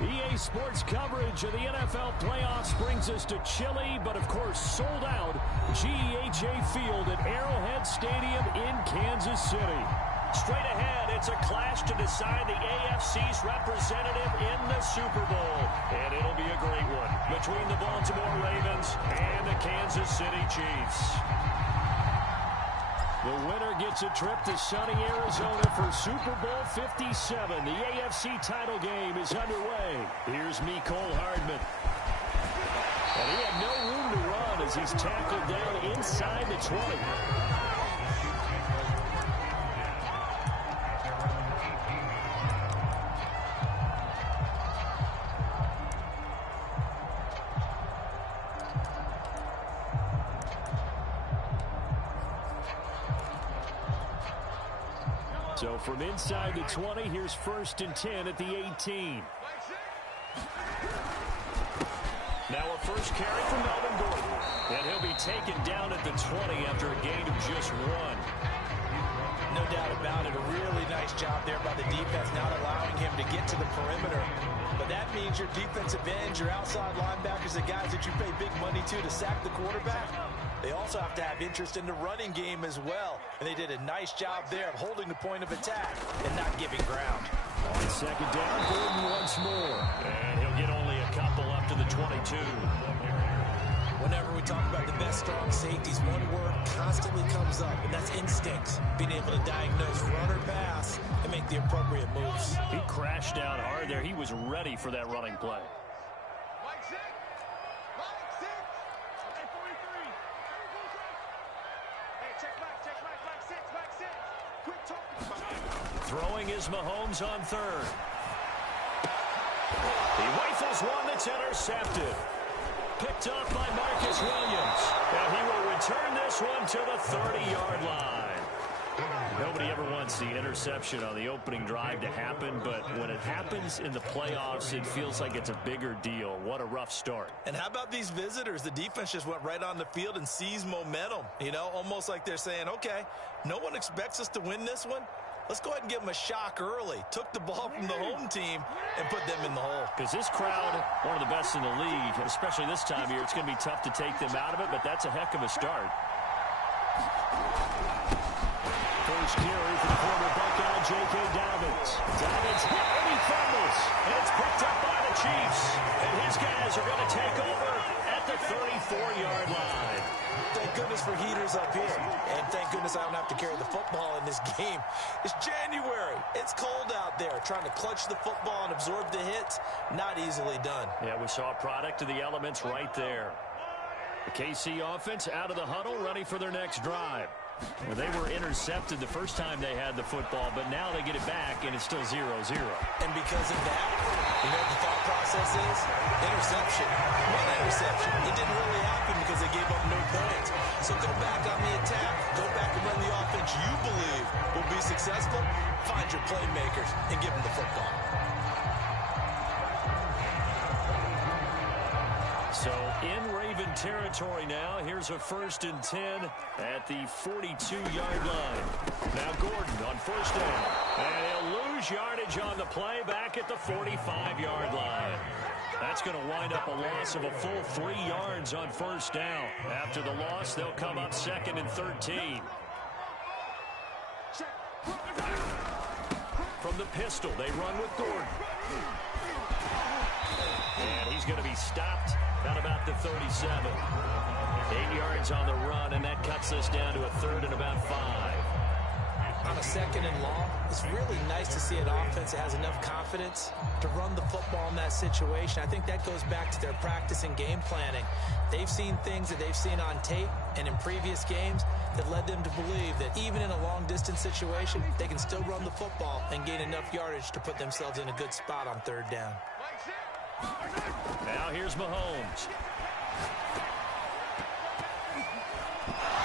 EA Sports coverage of the NFL playoffs brings us to chilly, but of course sold out, GEHA Field at Arrowhead Stadium in Kansas City. Straight ahead, it's a clash to decide the AFC's representative in the Super Bowl. And it'll be a great one between the Baltimore Ravens and the Kansas City Chiefs. The winner gets a trip to sunny Arizona for Super Bowl 57. The AFC title game is underway. Here's Mecole Hardman. And he had no room to run as he's tackled down inside the 20. So from inside the 20, here's 1st and 10 at the 18. Now a first carry from Melvin Gordon. And he'll be taken down at the 20 after a gain of just 1. No doubt about it. A really nice job there by the defense, not allowing him to get to the perimeter. But that means your defensive ends, your outside linebackers, the guys that you pay big money to sack the quarterback, they also have to have interest in the running game as well. And they did a nice job there of holding the point of attack and not giving ground. On 2nd down, Gordon once more. And he'll get only a couple up to the 22. Whenever we talk about the best strong safeties, one word constantly comes up, and that's instincts. Being able to diagnose run or pass and make the appropriate moves. He crashed down hard there. He was ready for that running play. Throwing is Mahomes on 3rd. He rifles one that's intercepted. Picked off by Marcus Williams. And he will return this one to the 30-yard line. Nobody ever wants the interception on the opening drive to happen, but when it happens in the playoffs, it feels like it's a bigger deal. What a rough start. And how about these visitors? The defense just went right on the field and seized momentum. You know, almost like they're saying, okay, no one expects us to win this one. Let's go ahead and give them a shock early. Took the ball from the home team and put them in the hole. Because this crowd, one of the best in the league, especially this time of year, it's going to be tough to take them out of it, but that's a heck of a start. First carry for the former Buckeye, J.K. Dobbins. Dobbins hit and he fumbles. And it's picked up by the Chiefs. And his guys are going to take over at the 34-yard line. Thank goodness for heaters up here. And thank goodness I don't have to carry the football in this game. It's January. It's cold out there. Trying to clutch the football and absorb the hits, not easily done. Yeah, we saw a product of the elements right there. The KC offense out of the huddle, ready for their next drive. Well, they were intercepted the first time they had the football, but now they get it back, and it's still 0-0. And because of that, you know what the thought process is? Interception. One interception. It didn't really happen because they gave up no points. So go back on the attack. Go back and run the offense you believe will be successful. Find your playmakers and give them the football. So in Raven territory now, here's a 1st and 10 at the 42-yard line. Now Gordon on 1st down. And he'll lose yardage on the play back at the 45-yard line. That's going to wind up a loss of a full 3 yards on 1st down. After the loss, they'll come up 2nd and 13. From the pistol, they run with Gordon. And he's going to be stopped at about the 37. 8 yards on the run, and that cuts us down to a 3rd and about 5. On a 2nd and long, it's really nice to see an offense that has enough confidence to run the football in that situation. I think that goes back to their practice and game planning. They've seen things that they've seen on tape and in previous games that led them to believe that even in a long-distance situation, they can still run the football and gain enough yardage to put themselves in a good spot on 3rd down. Now here's Mahomes.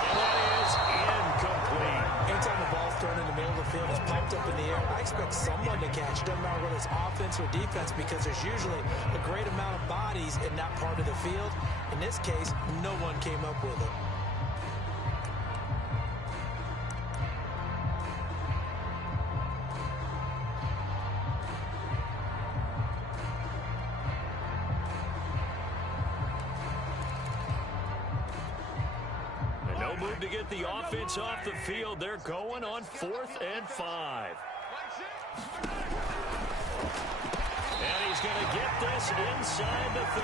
And that is incomplete. Anytime the ball's thrown in the middle of the field, it's popped up in the air, I expect someone to catch it. Doesn't matter whether it's offense or defense, because there's usually a great amount of bodies in that part of the field. In this case, no one came up with it. move to get the offense off the field. They're going on 4th and 5. And he's going to get this inside the 30.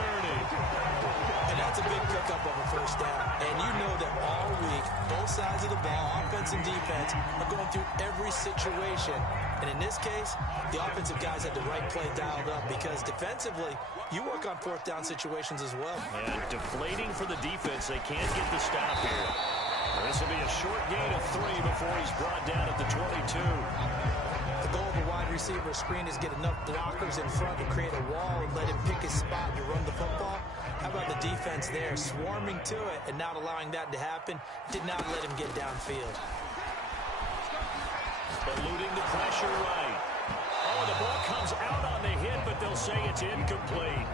And that's a big pickup of a first down. And you know that all week, both sides of the ball, offense and defense, are going through every situation. And in this case, the offensive guys had the right play dialed up because defensively, you work on 4th down situations as well. And deflating for the defense. They can't get the stop here. This will be a short gain of 3 before he's brought down at the 22. The goal of a wide receiver screen is get enough blockers in front to create a wall and let him pick his spot to run the football. How about the defense there, swarming to it and not allowing that to happen? Did not let him get downfield. Eluding the pressure right. Oh, the ball comes out on the hit, but they'll say it's incomplete.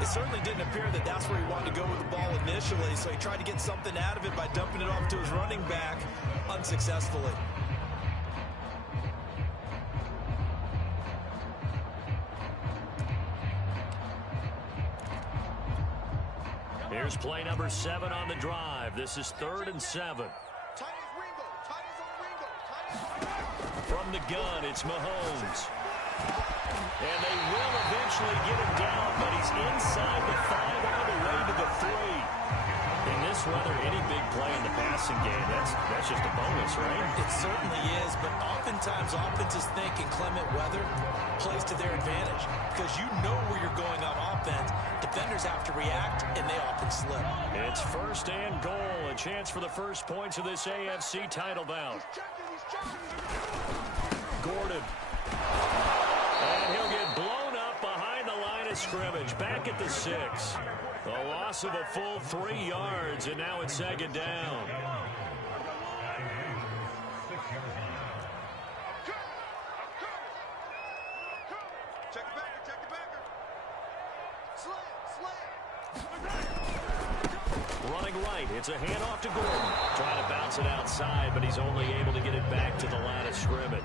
It certainly didn't appear that that's where he wanted to go with the ball initially, so he tried to get something out of it by dumping it off to his running back unsuccessfully. Here's play number 7 on the drive. This is 3rd and 7. From the gun, it's Mahomes. And they will eventually get him down, but he's inside the 5 all the way to the 3. In this weather, any big play in the passing game, that's just a bonus, right? It certainly is, but oftentimes offenses think inclement weather plays to their advantage because you know where you're going on offense. Defenders have to react, and they often slip. It's 1st and goal, a chance for the first points of this AFC title bout. Gordon. And he'll get blown up behind the line of scrimmage. Back at the 6. A loss of a full 3 yards, and now it's 2nd down. Running right, it's a handoff to Gordon. Trying to bounce it outside, but he's only able to get it back to the line of scrimmage.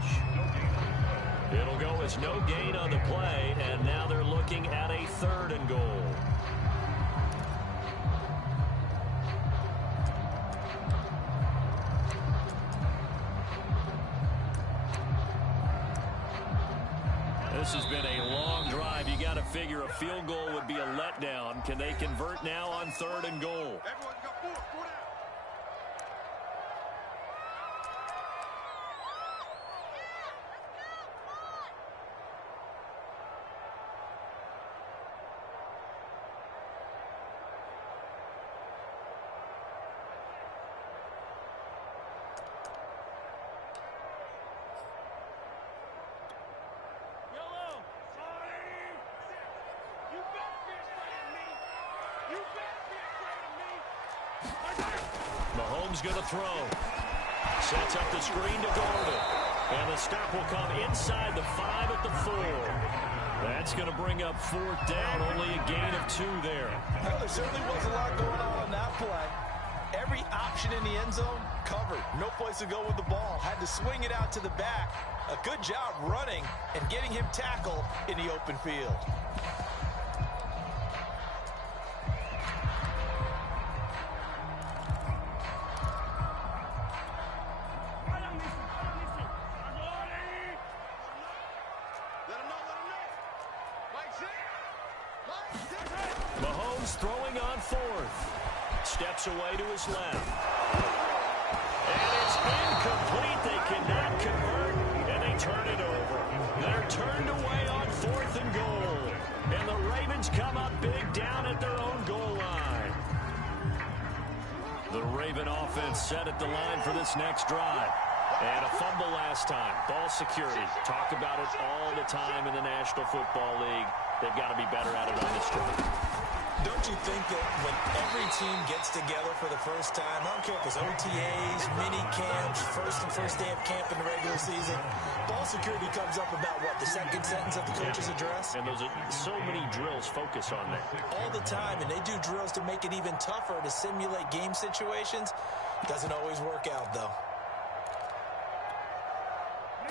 It'll go as no gain on the play, and now they're looking at a 3rd and goal. This has been a long drive. You got to figure a field goal would be a letdown. Can they convert now on 3rd and goal? Mahomes going to throw. Sets up the screen to Gordon. And the stop will come inside the 5 at the 4. That's going to bring up 4th down. Only a gain of 2 there. Well, there certainly was a lot going on that play. Every option in the end zone covered. No place to go with the ball. Had to swing it out to the back. A good job running and getting him tackled in the open field. Mahomes throwing on 4th. Steps away to his left. And it's incomplete. They cannot convert, and they turn it over. They're turned away on 4th and goal. And the Ravens come up big down at their own goal line. The Raven offense set at the line for this next drive. And a fumble last time. Ball security. Talk about it all the time in the National Football League. They've got to be better at it on this drive. Don't you think that when every team gets together for the first time, I don't care if it's OTAs, mini camps, first day of camp in the regular season, ball security comes up about, what, the second sentence of the coach's address? And those are so many drills focus on that. All the time, and they do drills to make it even tougher to simulate game situations. Doesn't always work out, though.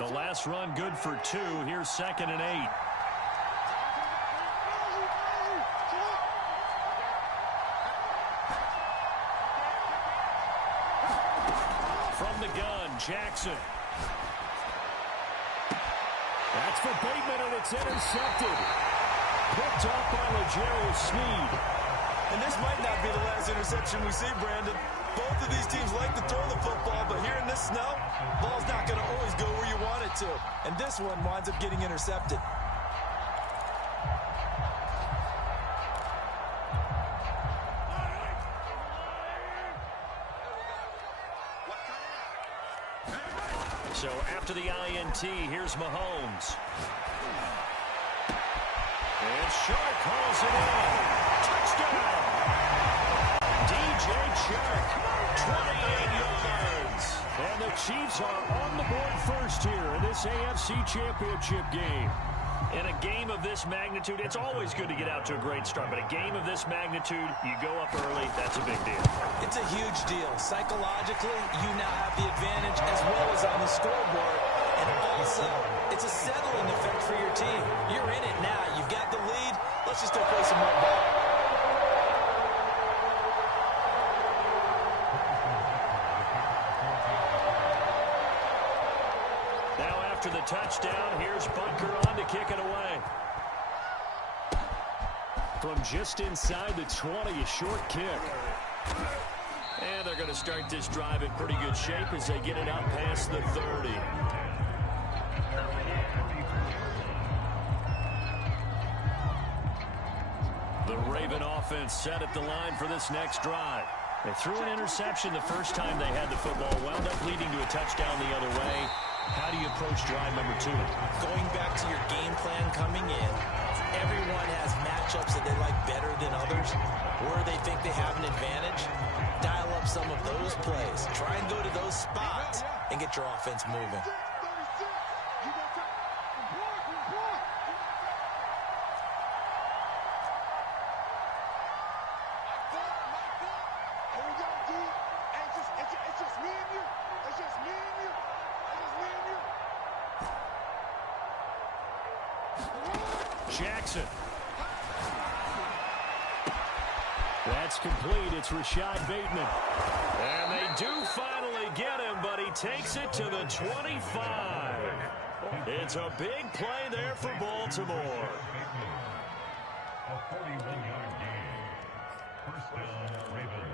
The last run good for 2. Here's 2nd and 8. Jackson. That's for Bateman, and it's intercepted. Picked up by L'Jarius Sneed. And this might not be the last interception we see, Brandon. Both of these teams like to throw the football, but here in this snow, ball's not going to always go where you want it to. And this one winds up getting intercepted. So after the INT, here's Mahomes. And Shark calls it in. Touchdown! DJ Shark, 28 yards. And the Chiefs are on the board first here in this AFC Championship game. In a game of this magnitude, it's always good to get out to a great start, but a game of this magnitude, you go up early, that's a big deal. It's a huge deal. Psychologically, you now have the advantage as well as on the scoreboard. And also, it's a settling effect for your team. You're in it now. You've got the lead. Let's just go play some more ball. After the touchdown, here's Bunker on to kick it away. From just inside the 20, a short kick. And they're going to start this drive in pretty good shape as they get it out past the 30. The Raven offense set at the line for this next drive. They threw an interception the first time they had the football, wound up leading to a touchdown the other way. How do you approach drive number 2? Going back to your game plan coming in, everyone has matchups that they like better than others, where they think they have an advantage. Dial up some of those plays. Try and go to those spots and get your offense moving. Jackson. That's complete. It's Rashad Bateman. And they do finally get him, but he takes it to the 25. It's a big play there for Baltimore. A 41-yard gain. First down, Ravens.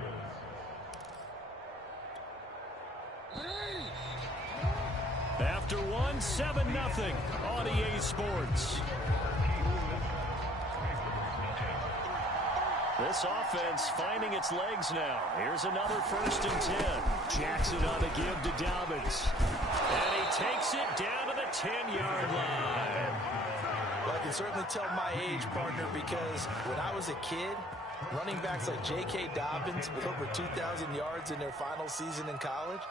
After one, 7-0 on EA Sports. This offense finding its legs now. Here's another 1st and 10. Jackson on the give to Dobbins. And he takes it down to the 10-yard line. Well, I can certainly tell my age, partner, because when I was a kid, running backs like J.K. Dobbins with over 2,000 yards in their final season in college,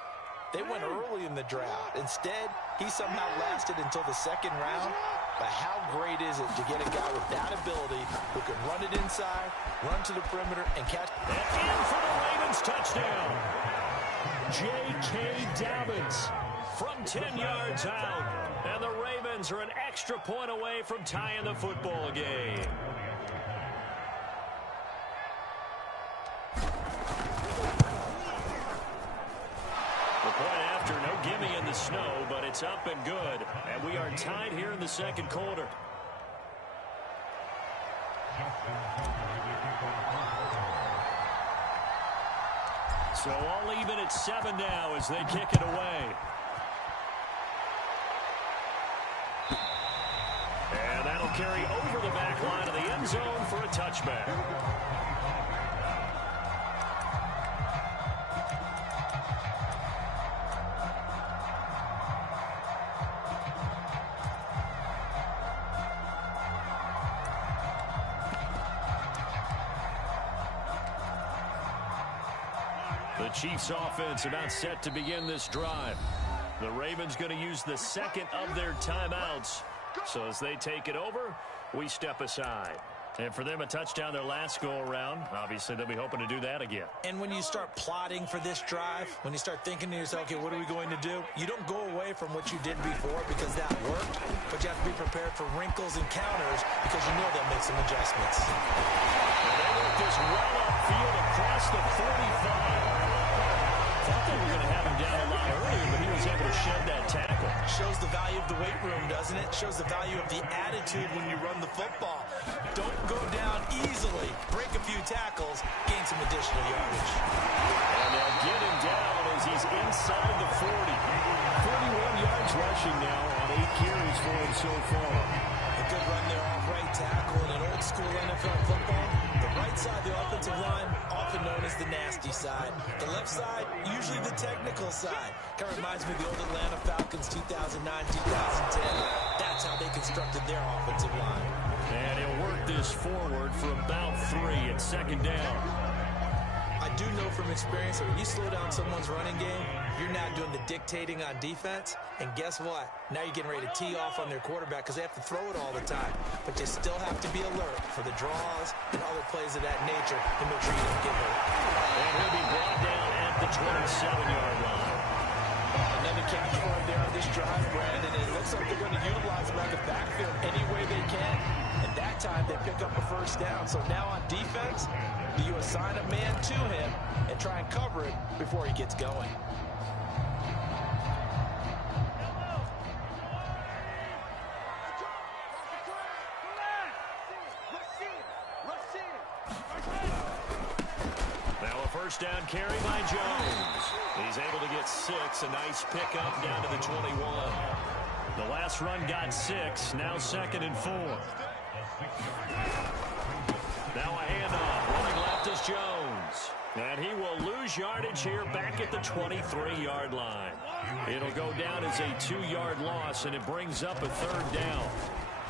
they went early in the draft. Instead, he somehow lasted until the 2nd round. But how great is it to get a guy with that ability who can run it inside, run to the perimeter, and catch. And in for the Ravens touchdown. J.K. Dobbins from 10 yards out. And the Ravens are an extra point away from tying the football game. No gimme in the snow, but it's up and good. And we are tied here in the 2nd quarter. So all even at 7 now as they kick it away. And that'll carry over the back line of the end zone for a touchback. The Chiefs offense about set to begin this drive. The Ravens going to use the 2nd of their timeouts. So as they take it over, we step aside. And for them, a touchdown their last go-around. Obviously, they'll be hoping to do that again. And when you start plotting for this drive, when you start thinking to yourself, okay, what are we going to do? You don't go away from what you did before because that worked, but you have to be prepared for wrinkles and counters because you know they'll make some adjustments. And they work this well upfield across the 45. Thought they were going to have him down a lot earlier, but he was was able to shed that tackle. Shows the value of the weight room, doesn't it? Shows the value of the attitude when you run the football. Don't go down easily. Break a few tackles. Gain some additional yardage. And they'll get him down as he's inside the 40. 41 yards rushing now on 8 carries for him so far. A good run there off right tackle in an old school NFL football. The right side, the offensive line, often known as the nasty side. The left side, usually the technical side. Kind of reminds me of the old Atlanta Falcons 2009, 2010. That's how they constructed their offensive line. And he'll work this forward for about 3 at second down. I do know from experience that when you slow down someone's running game, you're not doing the dictating on defense. And guess what? Now you're getting ready to tee off on their quarterback because they have to throw it all the time. But you still have to be alert for the draws and other plays of that nature to make sure you don't get hurt. And he'll be brought down at the 27-yard line. Another catch for him there on this drive, Brandon. And it looks like they're going to utilize him out the backfield any way they can. And that time they pick up a first down. So now on defense, do you assign a man to him and try and cover it before he gets going? Now a first down carry by Jones. He's able to get 6. A nice pickup down to the 21. The last run got 6. Now 2nd and 4. Now a handoff. Running left is Jones. And he will lose yardage here back at the 23-yard line. It'll go down as a 2-yard loss, and it brings up a 3rd down.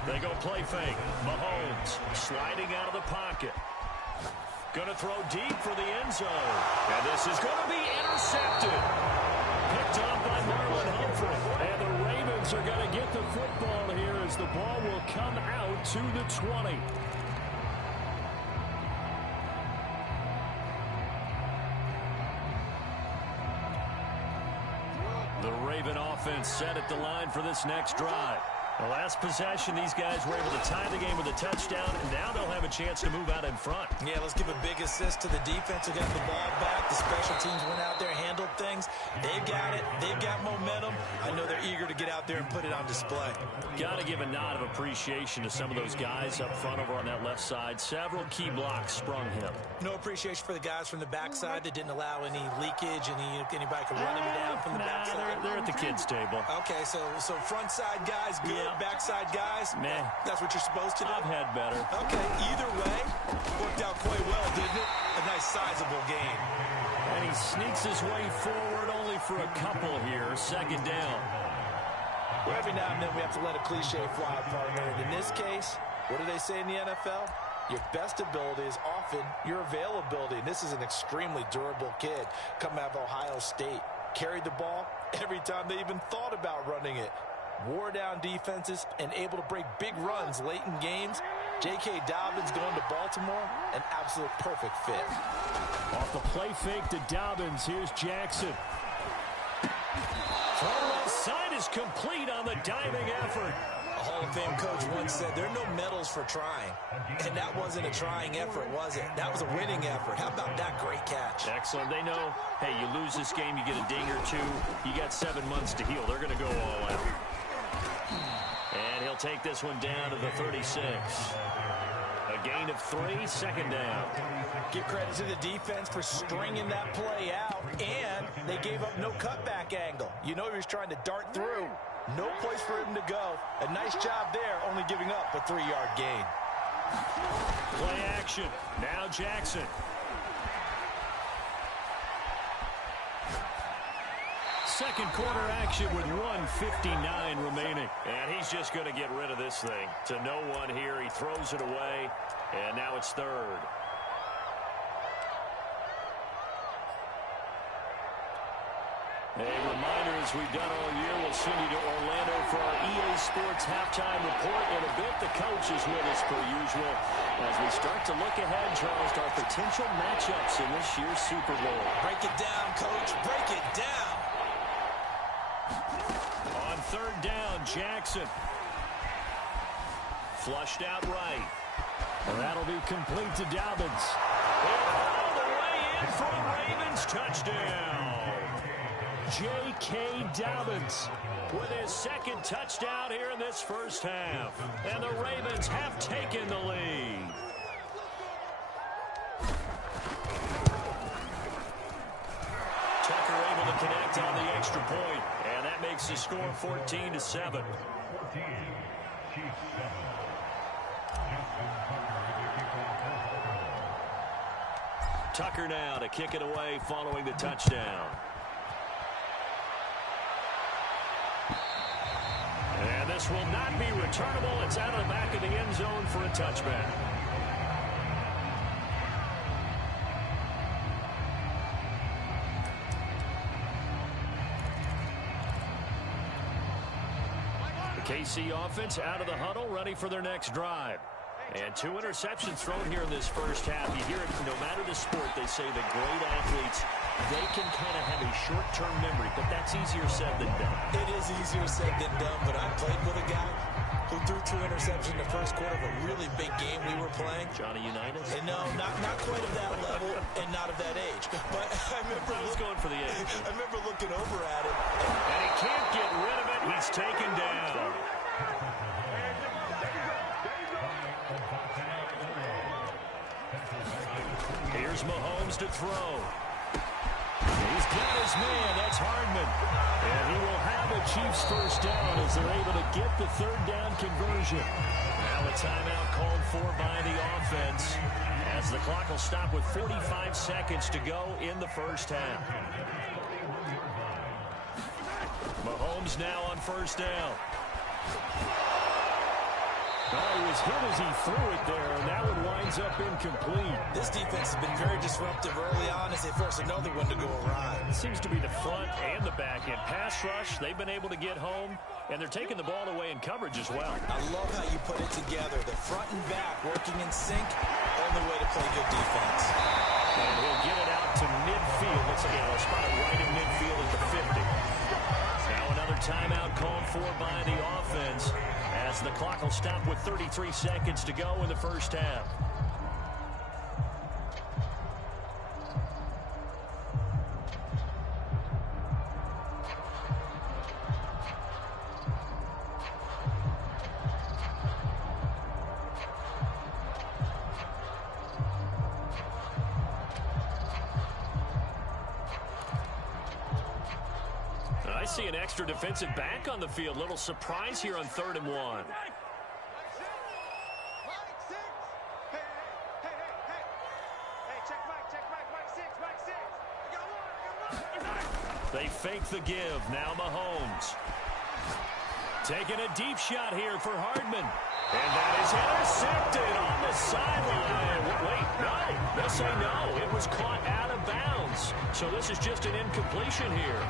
They go play fake. Mahomes sliding out of the pocket. Going to throw deep for the end zone. And this is going to be intercepted. Picked up by Marlon Humphrey. And the Ravens are going to get the football here as the ball will come out to the 20. The Raven offense set at the line for this next drive. The last possession, these guys were able to tie the game with a touchdown, and now they'll have a chance to move out in front. Yeah, let's give a big assist to the defense who got the ball back. The special teams went out there, handled things. They've got it. They've got momentum. I know they're eager to get out there and put it on display. Got to give a nod of appreciation to some of those guys up front over on that left side. Several key blocks sprung him. No appreciation for the guys from the backside that didn't allow any leakage, anybody could run him down from the backside. They're at the kids' table. Okay, so front side guys, good. Yeah. Backside guys, meh. That's what you're supposed to do. I've had better. Okay, either way, worked out quite well, didn't it? A nice sizable gain. And he sneaks his way forward only for a couple here. 2nd down. Well, every now and then we have to let a cliche fly, partner. And in this case, what do they say in the NFL? Your best ability is often your availability. And this is an extremely durable kid coming out of Ohio State. Carried the ball every time they even thought about running it. Wore down defenses and able to break big runs late in games. J.K. Dobbins going to Baltimore, an absolute perfect fit. Off the play fake to Dobbins, here's Jackson. Throw outside is complete on the diving effort. A Hall of Fame coach once said there are no medals for trying. And that wasn't a trying effort, was it? That was a winning effort. How about that great catch? Excellent. They know, hey, you lose this game, you get a ding or 2. You got 7 months to heal. They're going to go all out. And he'll take this one down to the 36. A gain of 3, 2nd down. Give credit to the defense for stringing that play out, and they gave up no cutback angle. You know he was trying to dart through. No place for him to go. A nice job there, only giving up a 3-yard gain. Play action. Now Jackson. Second quarter action with 1:59 remaining. And he's just going to get rid of this thing. To no one here. He throws it away. And now it's 3rd. A reminder, as we've done all year, we'll send you to Orlando for our EA Sports halftime report. In a bit, the coach is with us per usual as we start to look ahead, Charles, to our potential matchups in this year's Super Bowl. Break it down, coach. Break it down. On 3rd down, Jackson. Flushed out right. That'll be complete to Dobbins. And all the way in for a Ravens touchdown. J.K. Dobbins with his second touchdown here in this first half. And the Ravens have taken the lead. Tucker able to connect on the extra point, and that makes the score 14-7. Tucker now to kick it away following the touchdown. And this will not be returnable. It's out of the back of the end zone for a touchback. The KC offense out of the huddle, ready for their next drive. And 2 interceptions thrown here in this first half. You hear it, no matter the sport, they say the great athletes, they can kind of have a short-term memory, but that's easier said than done. It is easier said than done, but I played with a guy who threw 2 interceptions in the first quarter of a really big game we were playing. Johnny Unitas? And no, not quite of that level and not of that age. But I was going for the age. I remember looking over at him. And he can't get rid of it. He's taken down. Here's Mahomes to throw. He's got his man. That's Hardman. And he will have a Chiefs first down as they're able to get the third down conversion. Now a timeout called for by the offense as the clock will stop with 45 seconds to go in the first half. Mahomes now on first down. Oh, he was hit as he threw it there, and that one winds up incomplete. This defense has been very disruptive early on as they force another one to go awry. It seems to be the front and the back end. Pass rush, they've been able to get home, and they're taking the ball away in coverage as well. I love how you put it together. The front and back working in sync, only way to play good defense. And he'll get it out to midfield. Looks like he'll spot it right in midfield at the 50. Now another timeout called for by the offense as the clock will stop with 33 seconds to go in the first half. I see an extra defensive back on the field. Little surprise here on 3rd and 1. They fake the give. Now Mahomes. Taking a deep shot here for Hardman. And that is intercepted on the sideline. Wait, no. They'll say no. It was caught out of bounds. So this is just an incompletion here.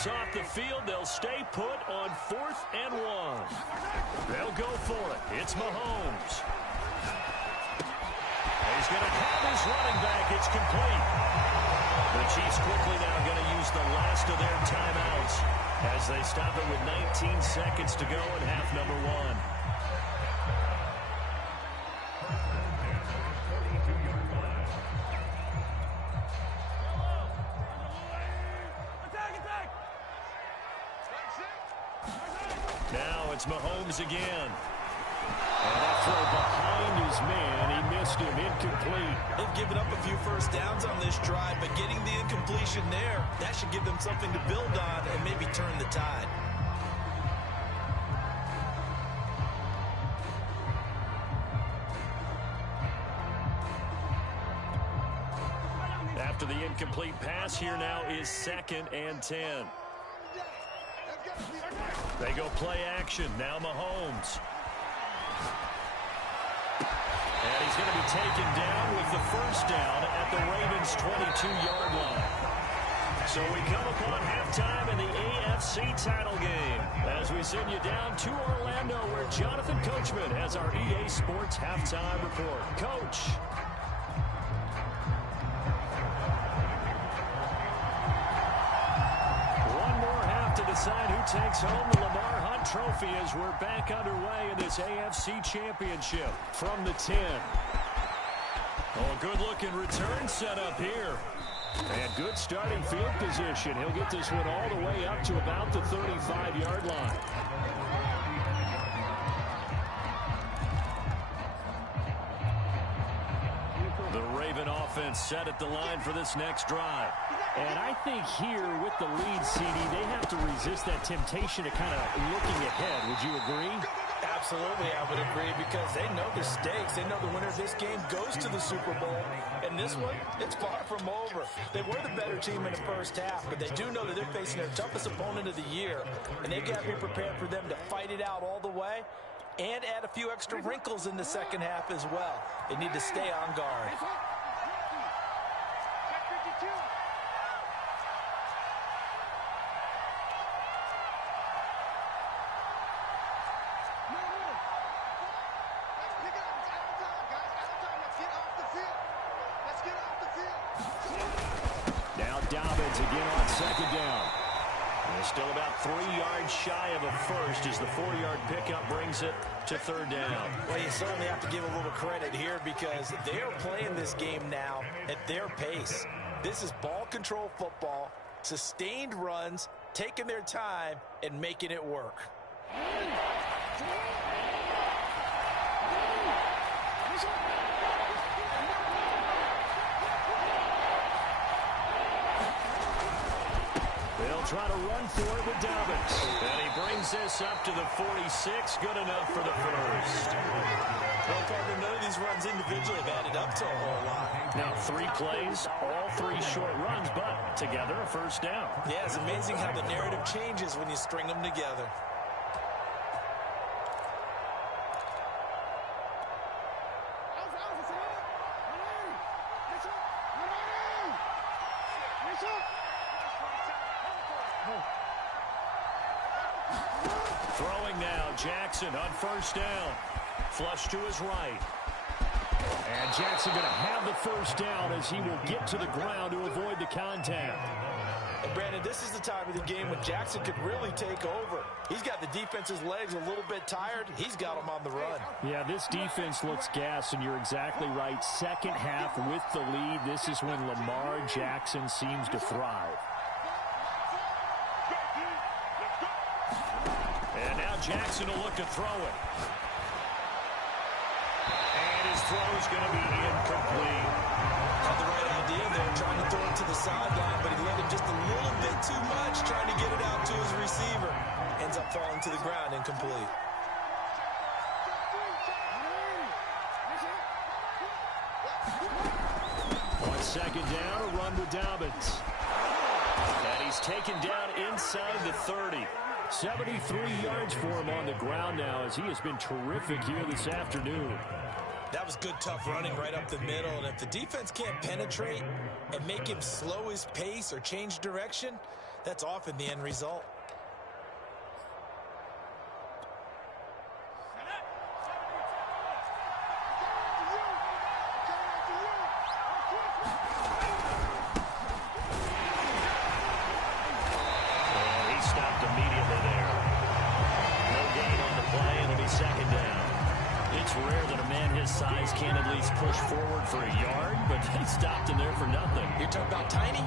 Off the field, they'll stay put on 4th and 1. They'll go for it. It's Mahomes. He's going to have his running back. It's complete. The Chiefs quickly now going to use the last of their timeouts as they stop it with 19 seconds to go in half number 1. It's Mahomes again. And that throw behind his man. He missed him. Incomplete. They've given up a few first downs on this drive, but getting the incompletion there, that should give them something to build on and maybe turn the tide. After the incomplete pass, here now is 2nd and 10. They go play action. Now Mahomes. And he's going to be taken down with the first down at the Ravens' 22-yard line. So we come upon halftime in the AFC title game as we send you down to Orlando where Jonathan Coachman has our EA Sports halftime report. Coach. decide who takes home the Lamar Hunt Trophy as we're back underway in this AFC Championship from the 10. Oh, a good-looking return set up here. And good starting field position. He'll get this one all the way up to about the 35-yard line. The Raven offense set at the line for this next drive. And I think here with the lead, CD, they have to resist that temptation to kind of looking ahead. Would you agree? Absolutely, I would agree, because they know the stakes. They know the winner of this game goes to the Super Bowl. And this one, it's far from over. They were the better team in the first half, but they do know that they're facing their toughest opponent of the year. And they've got to be prepared for them to fight it out all the way and add a few extra wrinkles in the second half as well. They need to stay on guard. Still about 3 yards shy of a first as the 4-yard pickup brings it to third down. Well, you certainly have to give a little credit here because they're playing this game now at their pace. This is ball control football, sustained runs, taking their time, and making it work. They'll try to run for it with Dobbins. And he brings this up to the 46. Good enough for the first. Well, partner, none of these runs individually have added up to a whole lot. Now 3 plays, all 3 short runs, but together a first down. Yeah, it's amazing how the narrative changes when you string them together. Throwing now, Jackson on first down. Flush to his right. And Jackson going to have the first down as he will get to the ground to avoid the contact. And Brandon, this is the time of the game when Jackson could really take over. He's got the defense's legs a little bit tired. He's got them on the run. Yeah, this defense looks gassed, and you're exactly right. Second half with the lead, this is when Lamar Jackson seems to thrive. And now Jackson will look to throw it. And his throw is going to be incomplete. Had the right idea there, trying to throw it to the sideline, but he let him just a little bit too much, trying to get it out to his receiver. Ends up falling to the ground, incomplete. On second down, a run with Dobbins. And he's taken down inside the 30. 73 yards for him on the ground now as he has been terrific here this afternoon. That was good, tough running right up the middle. And if the defense can't penetrate and make him slow his pace or change direction, that's often the end result. Size can't at least push forward for a yard, but he stopped him there for nothing. You're talking about tiny?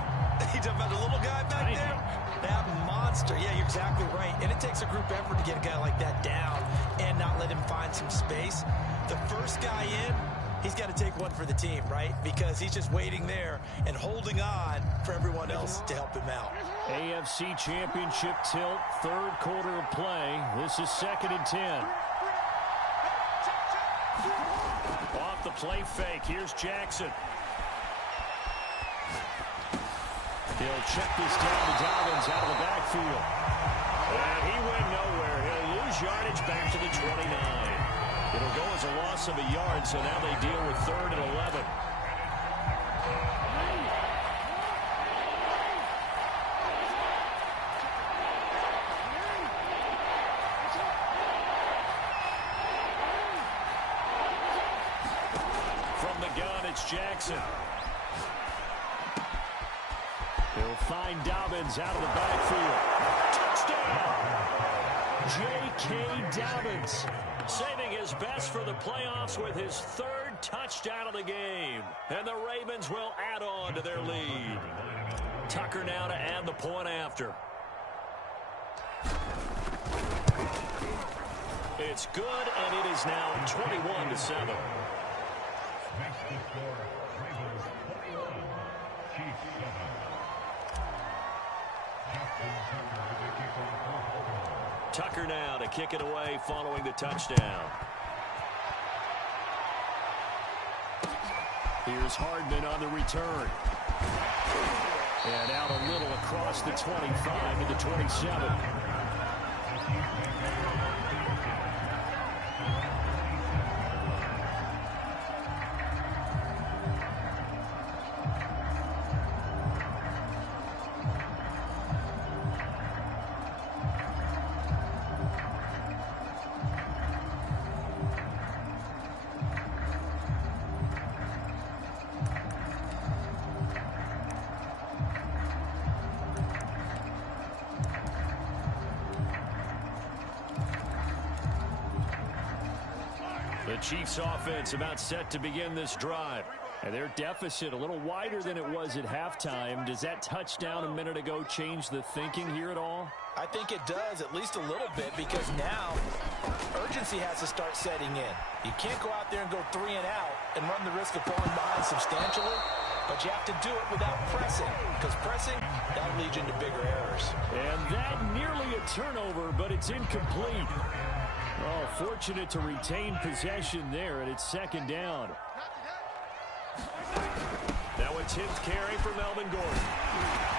You're talking about the little guy back there? That monster. Yeah, you're exactly right. And it takes a group effort to get a guy like that down and not let him find some space. The first guy in, he's got to take one for the team, right? Because he's just waiting there and holding on for everyone else to help him out. AFC Championship tilt, third quarter of play. This is 2nd and 10. Off the play fake. Here's Jackson. He'll check this down to Dobbins out of the backfield. And he went nowhere. He'll lose yardage back to the 29. It'll go as a loss of a yard, so now they deal with 3rd and 11. Jackson. He'll find Dobbins out of the backfield. touchdown. J.K. Dobbins saving his best for the playoffs with his third touchdown of the game. And the Ravens will add on to their lead. Tucker now to add the point after. It's good, and it is now 21-7. Tucker now to kick it away following the touchdown. Here's Hardman on the return. And out a little across the 25 to the 27. The Chiefs offense about set to begin this drive. And their deficit a little wider than it was at halftime. Does that touchdown a minute ago change the thinking here at all? I think it does, at least a little bit, because now urgency has to start setting in. You can't go out there and go 3 and out and run the risk of falling behind substantially, but you have to do it without pressing, because pressing, that'll lead you into bigger errors. And that nearly a turnover, but it's incomplete. Oh, fortunate to retain possession there, and it's second down. Now a 10th carry for Melvin Gordon.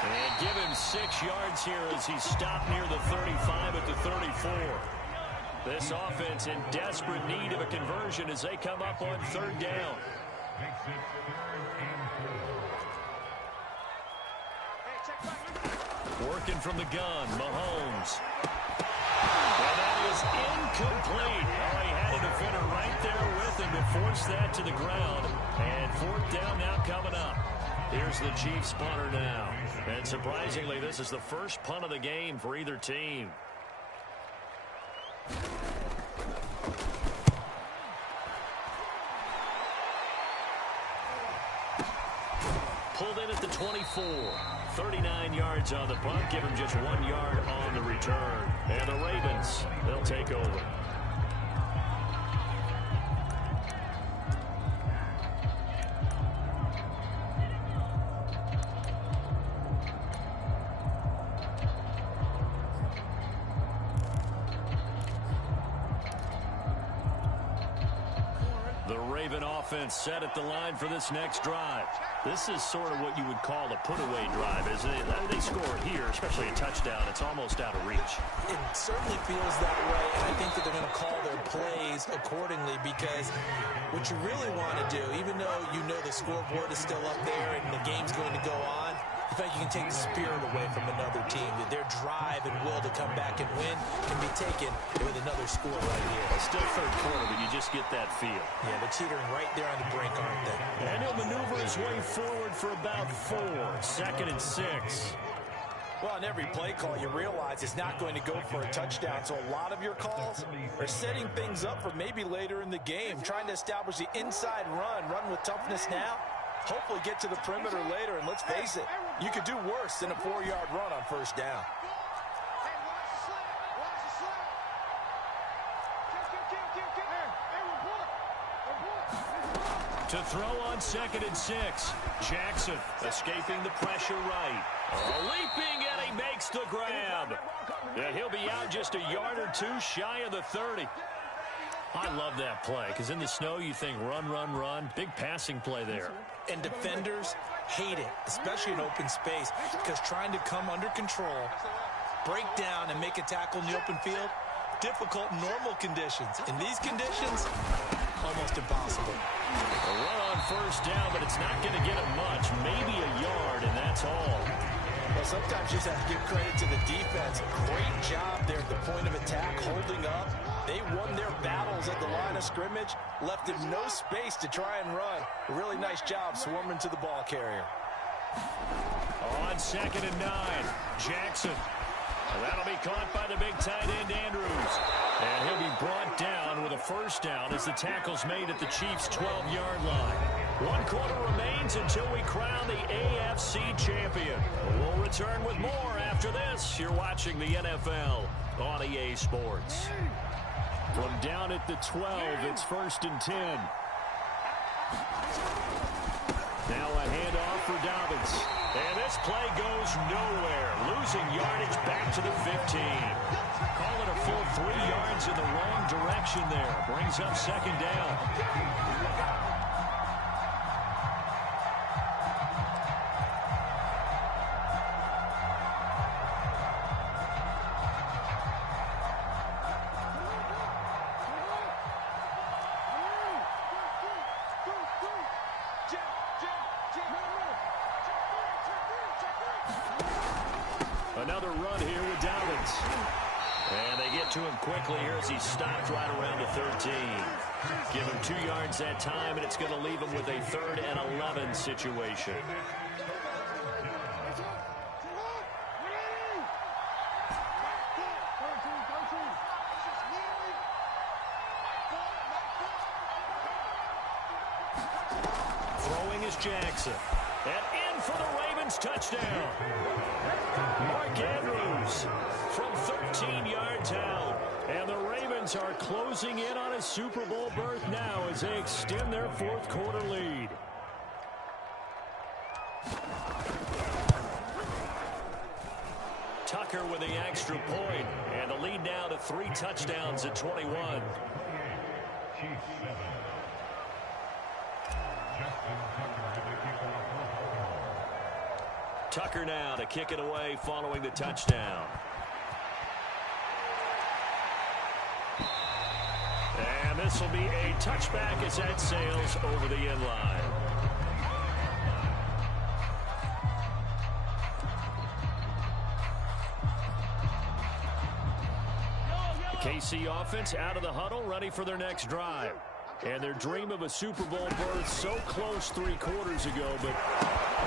And give him 6 yards here as he stopped near the 35 at the 34. This offense in desperate need of a conversion as they come up on 3rd down. Working from the gun, Mahomes. And that is incomplete. Oh, he had a defender right there with him to force that to the ground. And 4th down now coming up. Here's the Chiefs punter now. And surprisingly, this is the first punt of the game for either team. Pulled in at the 24. 39 yards on the punt. Give him just 1 yard on the return. And the Ravens, they'll take over. The Raven offense set at the line for this next drive. This is sort of what you would call a put-away drive, isn't it? They score here, especially a touchdown. It's almost out of reach. It certainly feels that way, and I think that they're going to call their plays accordingly, because what you really want to do, even though you know the scoreboard is still up there and the game's going to go on, I think you can take the spirit away from another team. That their drive and will to come back and win can be taken with another score right here. It's still 3rd quarter, but you just get that feel. Yeah, they're teetering right there on the brink, aren't they? And he'll maneuver his way forward for about 4. 2nd and 6. Well, in every play call, you realize it's not going to go for a touchdown. So a lot of your calls are setting things up for maybe later in the game, trying to establish the inside run with toughness now. Hopefully get to the perimeter later, and let's face it, you could do worse than a 4-yard run on 1st down. To throw on 2nd and 6. Jackson escaping the pressure right. Leaping, and he makes the grab. And he'll be out just a yard or 2 shy of the 30. I love that play, because in the snow you think run, run, run. Big passing play there. And defenders hate it, especially in open space, because trying to come under control, break down, and make a tackle in the open field, difficult in normal conditions. In these conditions, almost impossible. A run on 1st down, but it's not going to get him much. Maybe a yard, and that's all. Well, sometimes you just have to give credit to the defense. Great job there at the point of attack, holding up. They won their battles at the line of scrimmage, left him no space to try and run. A really nice job swarming to the ball carrier. On 2nd and 9, Jackson. That'll be caught by the big tight end, Andrews. And he'll be brought down with a first down as the tackle's made at the Chiefs' 12-yard line. 1 quarter remains until we crown the AFC champion. We'll return with more after this. You're watching the NFL on EA Sports. From down at the 12, it's 1st and 10. Now a handoff for Dobbins. And this play goes nowhere. Losing yardage back to the 15. Call it a full 3 yards in the wrong direction there. Brings up 2nd down. Another run here with Dobbins. And they get to him quickly here as he stopped right around the 13. Give him 2 yards that time, and it's going to leave him with a 3rd and 11 situation. Throwing is Jackson. And in for the Ravens touchdown. Mark Andrews from 13 yards out. And the Ravens are closing in on a Super Bowl berth now as they extend their 4th quarter lead. Tucker with the extra point. And the lead now to 3 touchdowns at 21. Tucker now to kick it away following the touchdown. And this will be a touchback as that sails over the end line. The KC offense out of the huddle, ready for their next drive. And their dream of a Super Bowl berth so close 3 quarters ago, but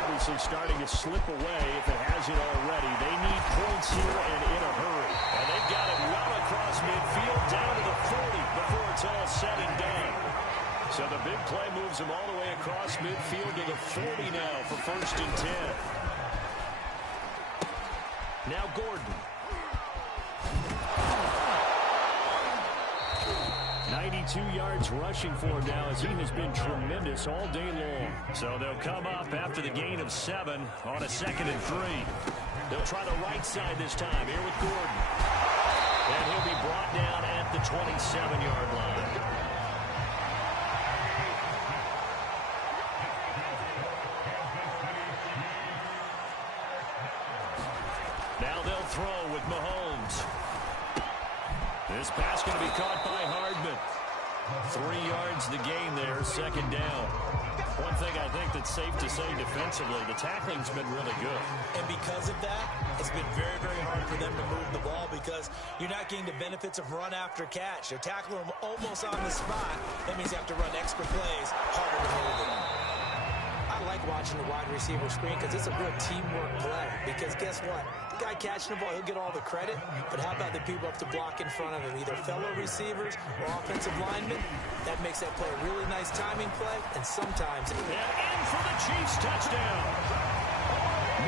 obviously starting to slip away if it hasn't already. They need points here and in a hurry. And they've got it well across midfield down to the 40 before it's all said and done. So the big play moves them all the way across midfield to the 40 now for 1st and 10. Now Gordon. 92 yards rushing for him now as he has been tremendous all day long. So they'll come up after the gain of 7 on a 2nd and 3. They'll try the right side this time here with Gordon. And he'll be brought down at the 27-yard line. Now they'll throw with Mahomes. This pass going to be caught by Hardman. 3 yards the gain there, 2nd down. One thing I think that's safe to say defensively, the tackling's been really good. And because of that, it's been very, very hard for them to move the ball because you're not getting the benefits of run after catch. They're tackling them almost on the spot. That means you have to run extra plays, harder to hold it. I like watching the wide receiver screen because it's a real teamwork play. Because guess what? The guy catching the ball, he'll get all the credit. But how about the people up to block in front of him? Either fellow receivers or offensive linemen. That makes that play a really nice timing play. And sometimes... And in for the Chiefs touchdown.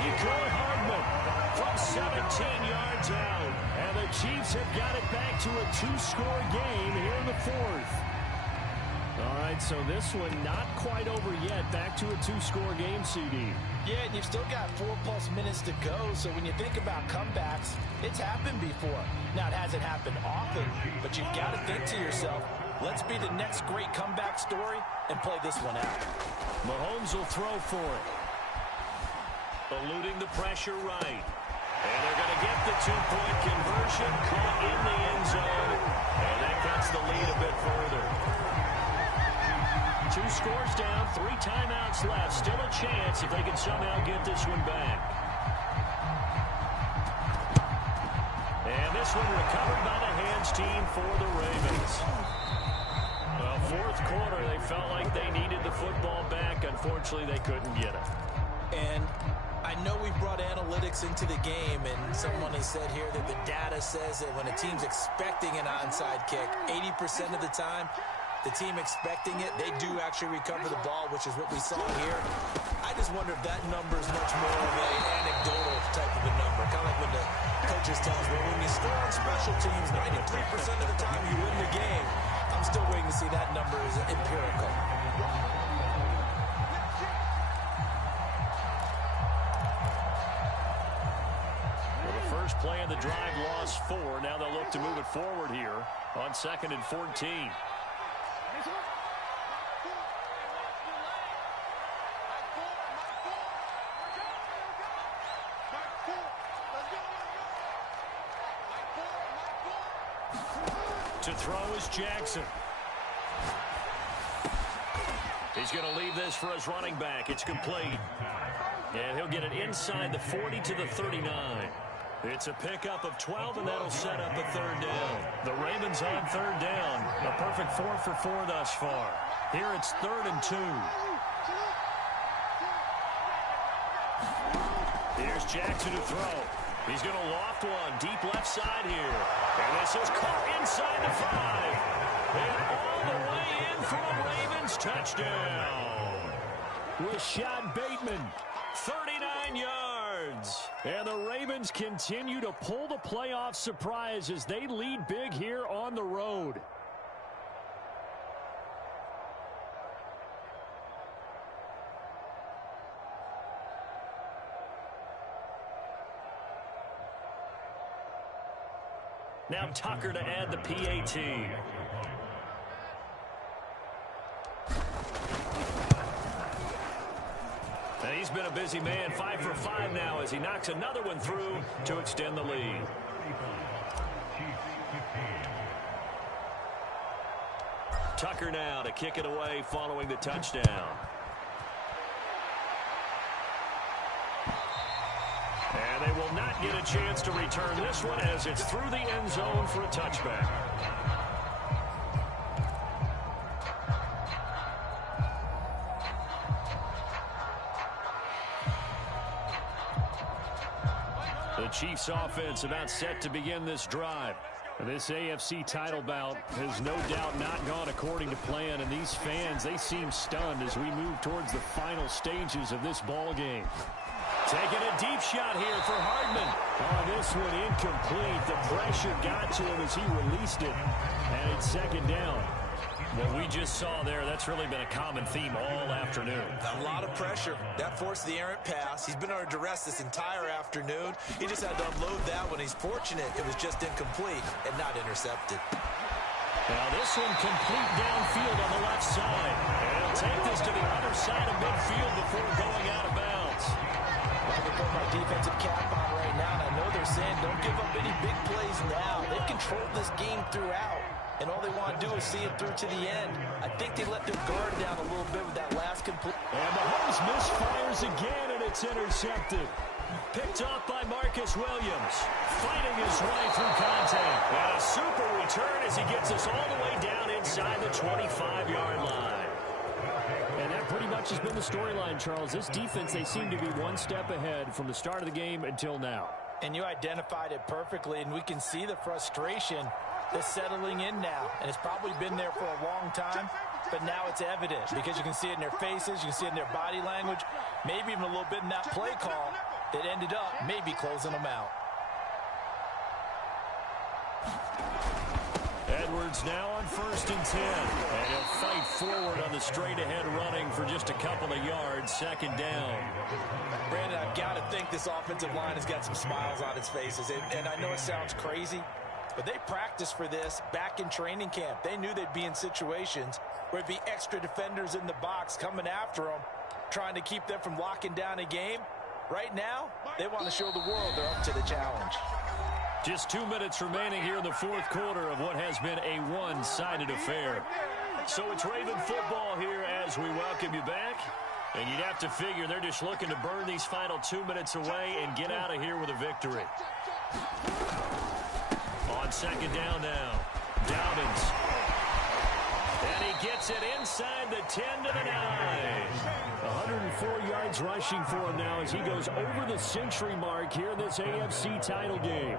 Mecole Hardman from 17 yards out. And the Chiefs have got it back to a 2-score game here in the 4th. All right, so this one not quite over yet. Back to a 2-score game, CD. Yeah, and you've still got 4+ minutes to go. So when you think about comebacks, it's happened before. Now, it hasn't happened often, but you've got to think to yourself, let's be the next great comeback story and play this one out. Mahomes will throw for it. Eluding the pressure right. And they're going to get the 2-point conversion caught in the end zone. And that cuts the lead a bit further. 2 scores down, 3 timeouts left. Still a chance if they can somehow get this one back. And this one recovered by the hands team for the Ravens. Well, 4th quarter, they felt like they needed the football back. Unfortunately, they couldn't get it. And I know we brought analytics into the game, and someone has said here that the data says that when a team's expecting an onside kick, 80% of the time, the team expecting it, they do actually recover the ball, which is what we saw here. I just wonder if that number is much more of an anecdotal type of a number. Kind of like when the coaches tell us, well, when you score on special teams, 93% of the time you win the game. I'm still waiting to see that number is empirical. Well, the first play of the drive lost 4. Now they'll look to move it forward here on 2nd and 14. To throw is Jackson. He's going to leave this for his running back. It's complete. And he'll get it inside the 40 to the 39. It's a pickup of 12, and that'll set up a 3rd down. The Ravens on 3rd down. A perfect 4 for 4 thus far. Here it's 3rd and 2. Here's Jackson to throw. He's going to loft one deep left side here. And this is caught inside the 5. And all the way in for a Ravens touchdown. Rashad Bateman, 39 yards. And the Ravens continue to pull the playoff surprise as they lead big here on the road. Now Tucker to add the PAT. And he's been a busy man, 5 for 5 now as he knocks another one through to extend the lead. Tucker now to kick it away following the touchdown. And they will not get a chance to return this one as it's through the end zone for a touchback. The Chiefs offense about set to begin this drive. This AFC title bout has no doubt not gone according to plan, and these fans, they seem stunned as we move towards the final stages of this ball game. Taking a deep shot here for Hardman. Oh, this one incomplete. The pressure got to him as he released it. And it's 2nd down. What we just saw there, that's really been a common theme all afternoon. A lot of pressure. That forced the errant pass. He's been under duress this entire afternoon. He just had to unload that one. He's fortunate it was just incomplete and not intercepted. Now this one complete downfield on the left side. And he'll take this to the other side of midfield before going out of bounds. Well, they put my defensive cap on right now, and I know they're saying don't give up any big plays now. They've controlled this game throughout, and all they want to do is see it through to the end. I think they let their guard down a little bit with that last complete. And Mahomes misfires again, and it's intercepted. Picked off by Marcus Williams. Fighting his way through contact. And a super return as he gets us all the way down inside the 25-yard line. And that pretty much has been the storyline, Charles. This defense, they seem to be one step ahead from the start of the game until now. And you identified it perfectly, and we can see the frustration that's settling in now. And it's probably been there for a long time, but now it's evident because you can see it in their faces, you can see it in their body language, maybe even a little bit in that play call that ended up maybe closing them out. Edwards now on 1st and 10. And he'll fight forward on the straight-ahead running for just a couple of yards. 2nd down. Brandon, I've got to think this offensive line has got some smiles on its faces. And I know it sounds crazy, but they practiced for this back in training camp. They knew they'd be in situations where it'd be extra defenders in the box coming after them, trying to keep them from locking down a game. Right now, they want to show the world they're up to the challenge. Just 2 minutes remaining here in the 4th quarter of what has been a one-sided affair. So it's Raven football here as we welcome you back. And you'd have to figure they're just looking to burn these final 2 minutes away and get out of here with a victory. On 2nd down now, Dobbins. And he gets it inside the 10 to the 9. 104 yards rushing for him now as he goes over the century mark here in this AFC title game.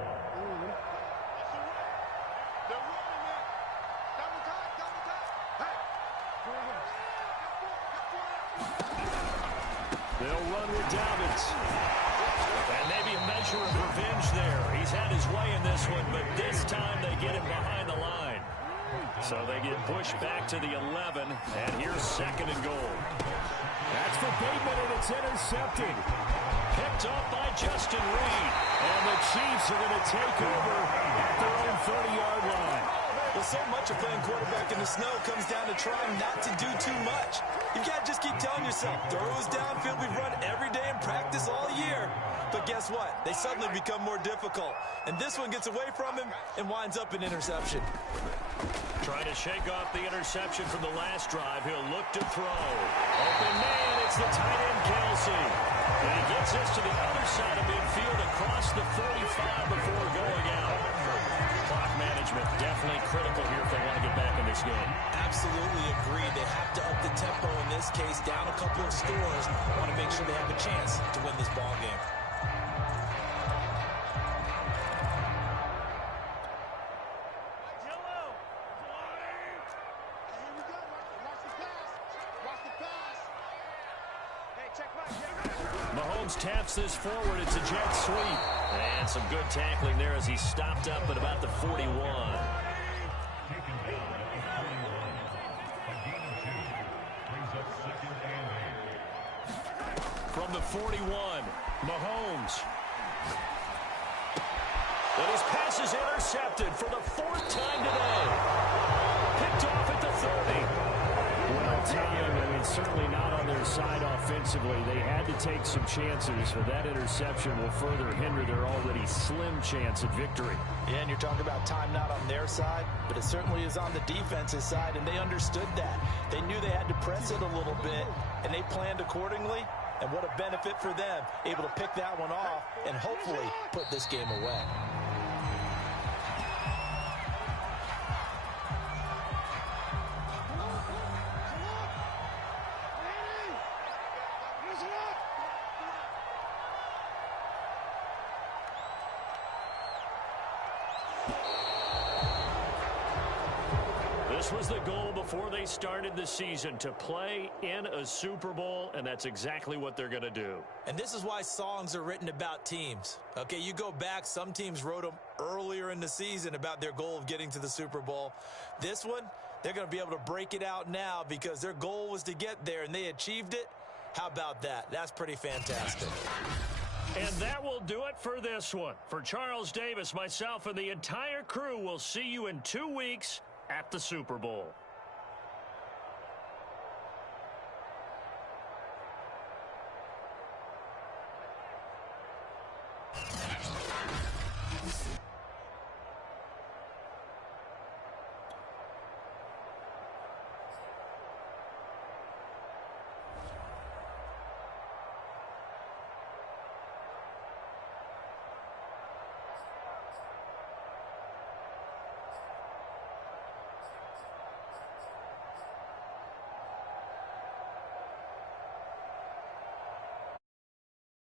They'll run with Dobbins. And maybe a measure of revenge there. He's had his way in this one, but this time they get him behind the line. So they get pushed back to the 11, and here's second and goal. That's for Bateman, and it's intercepted. Picked off by Justin Reed. And the Chiefs are going to take over at their own 30-yard line. Well, so much of playing quarterback in the snow comes down to trying not to do too much. You've got to just keep telling yourself, throws downfield we've run every day in practice all year. But guess what? They suddenly become more difficult. And this one gets away from him and winds up an interception. Trying to shake off the interception from the last drive. He'll look to throw. Open man, it's the tight end, Kelsey. And he gets this to the other side of midfield across the 45 before going out. Clock management definitely critical here if they want to get back in this game. Absolutely agree. They have to up the tempo in this case, down a couple of scores. Want to make sure they have a chance to win this ball game. Mahomes taps this forward. It's a jet sweep. And some good tackling there as he stopped up at about the 41. From the 41, Mahomes. And his pass is intercepted for the fourth time today. Picked off at the 30. Well, Tom, I mean, certainly not on their side offensively. They had to take some chances, but that interception will further hinder their already slim chance at victory. Yeah, and you're talking about time not on their side, but it certainly is on the defense's side, and they understood that. They knew they had to press it a little bit, and they planned accordingly, and what a benefit for them, able to pick that one off and hopefully put this game away. This was the goal before they started the season, to play in a Super Bowl, and that's exactly what they're going to do. And this is why songs are written about teams. Okay, you go back, some teams wrote them earlier in the season about their goal of getting to the Super Bowl. This one, they're going to be able to break it out now because their goal was to get there, and they achieved it. How about that? That's pretty fantastic. And that will do it for this one. For Charles Davis, myself, and the entire crew, we'll see you in 2 weeks at the Super Bowl.